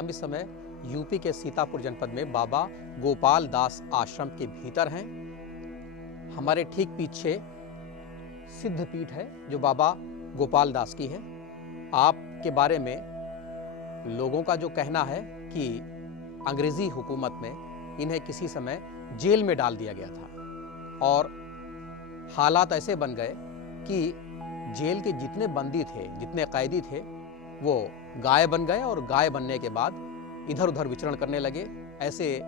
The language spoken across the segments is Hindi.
हम इस समय यूपी के सीतापुर जनपद में बाबा गोपाल दास आश्रम के भीतर हैं। हमारे ठीक पीछे सिद्ध पीठ है जो बाबा गोपाल दास की है। आपके बारे में लोगों का जो कहना है कि अंग्रेजी हुकूमत में इन्हें किसी समय जेल में डाल दिया गया था और हालात ऐसे बन गए कि जेल के जितने बंदी थे, जितने कैदी थे, वो गाय बन गए और गाय बनने के बाद इधर उधर विचरण करने लगे। ऐसे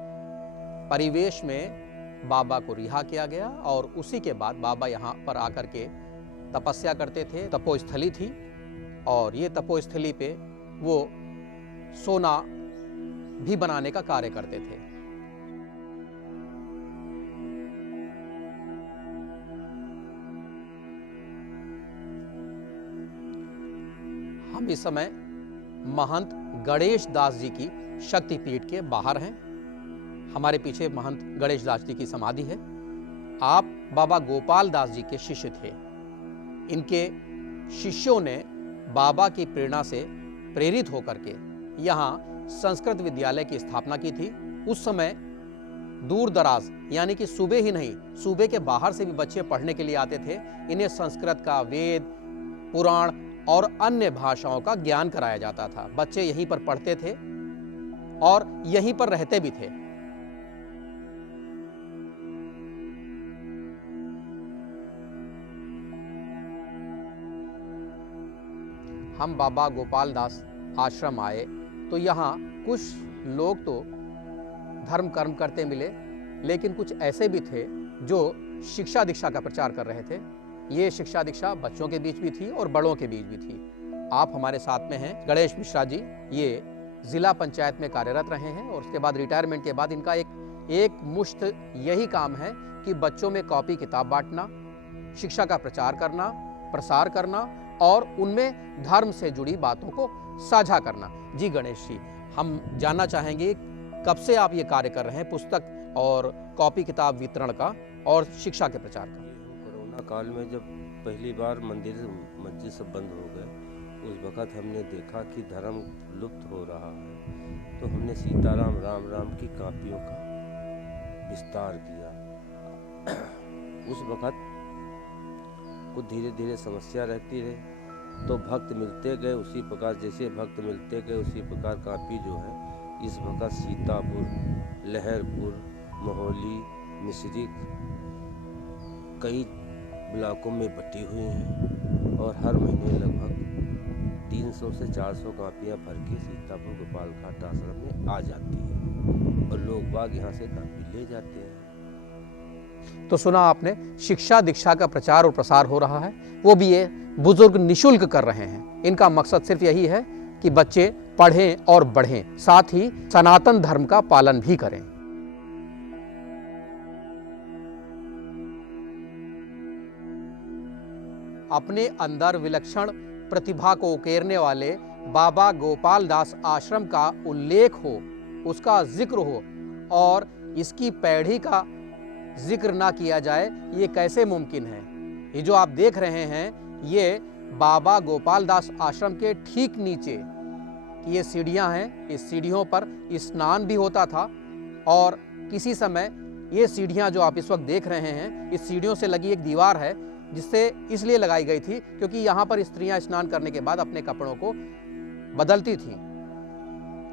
परिवेश में बाबा को रिहा किया गया और उसी के बाद बाबा यहाँ पर आकर के तपस्या करते थे। तपोस्थली थी और ये तपोस्थली पे वो सोना भी बनाने का कार्य करते थे। हम इस समय महंत गणेश दास जी की शक्तिपीठ के बाहर हैं। हमारे पीछे महंत गणेश दास जी की समाधि है। आप बाबा गोपाल दास जी के शिष्य थे। इनके शिष्यों ने बाबा की प्रेरणा से प्रेरित होकर के यहाँ संस्कृत विद्यालय की स्थापना की थी। उस समय दूर दराज यानी कि सूबे ही नहीं, सूबे के बाहर से भी बच्चे पढ़ने के लिए आते थे। इन्हें संस्कृत का वेद, पुराण और अन्य भाषाओं का ज्ञान कराया जाता था। बच्चे यहीं पर पढ़ते थे और यहीं पर रहते भी थे। हम बाबा गोपाल दास आश्रम आए तो यहाँ कुछ लोग तो धर्म कर्म करते मिले, लेकिन कुछ ऐसे भी थे जो शिक्षा दीक्षा का प्रचार कर रहे थे। ये शिक्षा दीक्षा बच्चों के बीच भी थी और बड़ों के बीच भी थी। आप हमारे साथ में हैं गणेश मिश्रा जी। ये जिला पंचायत में कार्यरत रहे हैं और उसके बाद रिटायरमेंट के बाद इनका एक मुश्त यही काम है कि बच्चों में कॉपी किताब बांटना, शिक्षा का प्रचार करना, प्रसार करना और उनमें धर्म से जुड़ी बातों को साझा करना। जी गणेश जी, हम जानना चाहेंगे कब से आप ये कार्य कर रहे हैं, पुस्तक और कॉपी किताब वितरण का और शिक्षा के प्रचार का? कोरोना काल में जब पहली बार मंदिर मस्जिद सब बंद हो गए, उस वक़्त हमने देखा कि धर्म लुप्त हो रहा है, तो हमने सीताराम राम राम की कापियों का विस्तार किया। उस वक़्त कुछ धीरे धीरे समस्या रहती रही तो भक्त मिलते गए। उसी प्रकार जैसे भक्त मिलते गए उसी प्रकार कापी जो है इस वक़्त सीतापुर, लहरपुर, मोहली, मिश्रिक कई ब्लॉकों में बटी हुई हैं और हर महीने लगभग 300 से 400 कापियाँ भर के सीतापुर गोपाल घाट आश्रम में आ जाती हैं और लोग बाग यहाँ से कापी ले जाते हैं। तो सुना आपने, शिक्षा दीक्षा का प्रचार और प्रसार हो रहा है, वो भी ये बुजुर्ग निशुल्क कर रहे हैं। इनका मकसद सिर्फ यही है कि बच्चे पढ़ें और बढ़ें, साथ ही सनातन धर्म का पालन भी करें। अपने अंदर विलक्षण प्रतिभा को उकेरने वाले बाबा गोपाल दास आश्रम का उल्लेख हो, उसका जिक्र हो और इसकी पैढ़ी का जिक्र ना किया जाए, ये कैसे मुमकिन है? ये जो आप देख रहे हैं ये बाबा गोपाल दास आश्रम के ठीक नीचे ये सीढ़ियां हैं। इस सीढ़ियों पर स्नान भी होता था और किसी समय ये सीढ़ियां जो आप इस वक्त देख रहे हैं, इस सीढ़ियों से लगी एक दीवार है जिससे इसलिए लगाई गई थी क्योंकि यहाँ पर स्त्रियां स्नान करने के बाद अपने कपड़ों को बदलती थीं।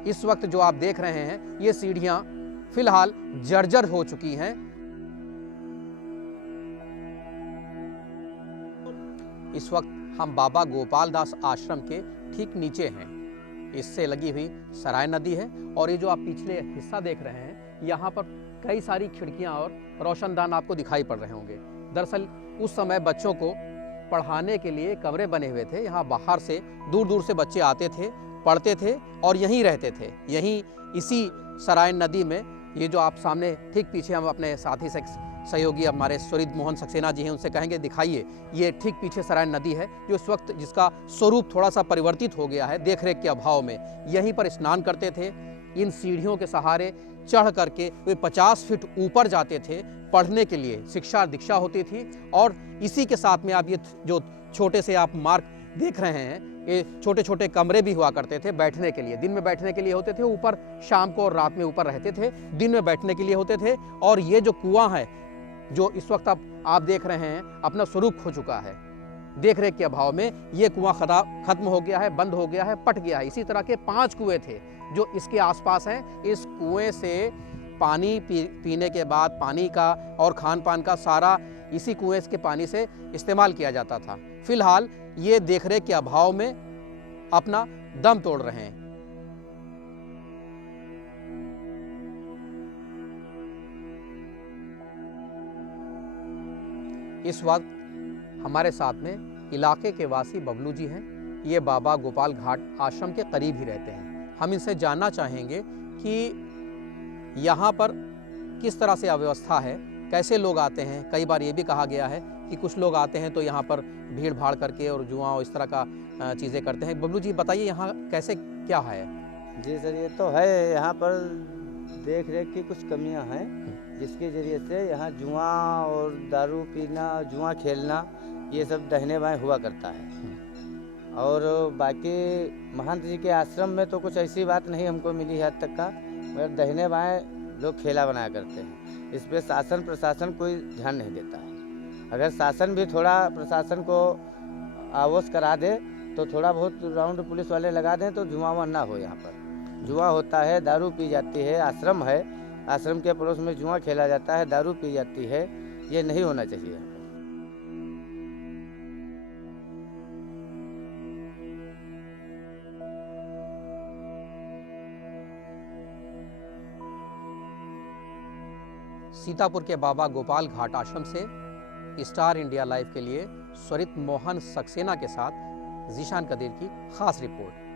इस वक्त जो आप देख रहे हैं ये सीढ़ियां फिलहाल जर्जर हो चुकी हैं। इस वक्त हम बाबा गोपाल दास आश्रम के ठीक नीचे हैं। इससे लगी हुई सराय नदी है और ये जो आप पिछले हिस्सा देख रहे हैं यहाँ पर कई सारी खिड़कियाँ और रोशनदान आपको दिखाई पड़ रहे होंगे। दरअसल उस समय बच्चों को पढ़ाने के लिए कमरे बने हुए थे। यहाँ बाहर से दूर दूर से बच्चे आते थे, पढ़ते थे और यहीं रहते थे। यहीं इसी सराय नदी में ये जो आप सामने ठीक पीछे, हम अपने साथी से सहयोगी हमारे सुरिद मोहन सक्सेना जी हैं, उनसे कहेंगे दिखाइए। ये ठीक पीछे सराय नदी है जो इस वक्त जिसका स्वरूप थोड़ा सा परिवर्तित हो गया है देखरेख के अभाव में। यहीं पर स्नान करते थे। इन सीढ़ियों के सहारे चढ़ करके वे 50 फीट ऊपर जाते थे पढ़ने के लिए। शिक्षा दीक्षा होती थी और इसी के साथ में आप ये जो छोटे से आप मार्क देख रहे हैं, ये छोटे छोटे कमरे भी हुआ करते थे बैठने के लिए। दिन में बैठने के लिए होते थे ऊपर, शाम को और रात में ऊपर रहते थे। दिन में बैठने के लिए होते थे। और ये जो कुआं है जो इस वक्त आप देख रहे हैं अपना स्वरूप खो चुका है। देख रेख के अभाव में ये कुआं खत्म हो गया है, बंद हो गया है, पट गया है। इसी तरह के 5 कुएं थे जो इसके आसपास हैं। इस कुएं से पानी पीने के बाद पानी का और खान पान का सारा इसी कुएं के पानी से इस्तेमाल किया जाता था। फिलहाल ये देखरेख के अभाव में अपना दम तोड़ रहे हैं। इस वक्त हमारे साथ में इलाके के वासी बबलू जी हैं। ये बाबा गोपाल घाट आश्रम के करीब ही रहते हैं। हम इनसे जानना चाहेंगे कि यहाँ पर किस तरह से अव्यवस्था है, कैसे लोग आते हैं। कई बार ये भी कहा गया है कि कुछ लोग आते हैं तो यहाँ पर भीड़ भाड़ करके और जुआ और इस तरह का चीज़ें करते हैं। बबलू जी बताइए यहाँ कैसे क्या है? जी सर, ये तो है, यहाँ पर देख रेख की कुछ कमियाँ हैं जिसके ज़रिए से यहाँ जुआ और दारू पीना, जुआ खेलना ये सब दाहिने बाएं हुआ करता है। और बाकी महंत जी के आश्रम में तो कुछ ऐसी बात नहीं हमको मिली है आज तक का, मगर दाहिने बाएं लोग खेला बनाया करते हैं। इस पर शासन प्रशासन कोई ध्यान नहीं देता है। अगर शासन भी थोड़ा प्रशासन को आवाज करा दे तो थोड़ा बहुत राउंड पुलिस वाले लगा दें तो जुआ ना हो। यहाँ पर जुआ होता है, दारू पी जाती है, आश्रम है, आश्रम के पड़ोस में जुआ खेला जाता है, दारू पी जाती है, ये नहीं होना चाहिए यहाँ पर। सीतापुर के बाबा गोपाल घाट आश्रम से स्टार इंडिया लाइव के लिए स्वरित मोहन सक्सेना के साथ जीशान कदीर की खास रिपोर्ट।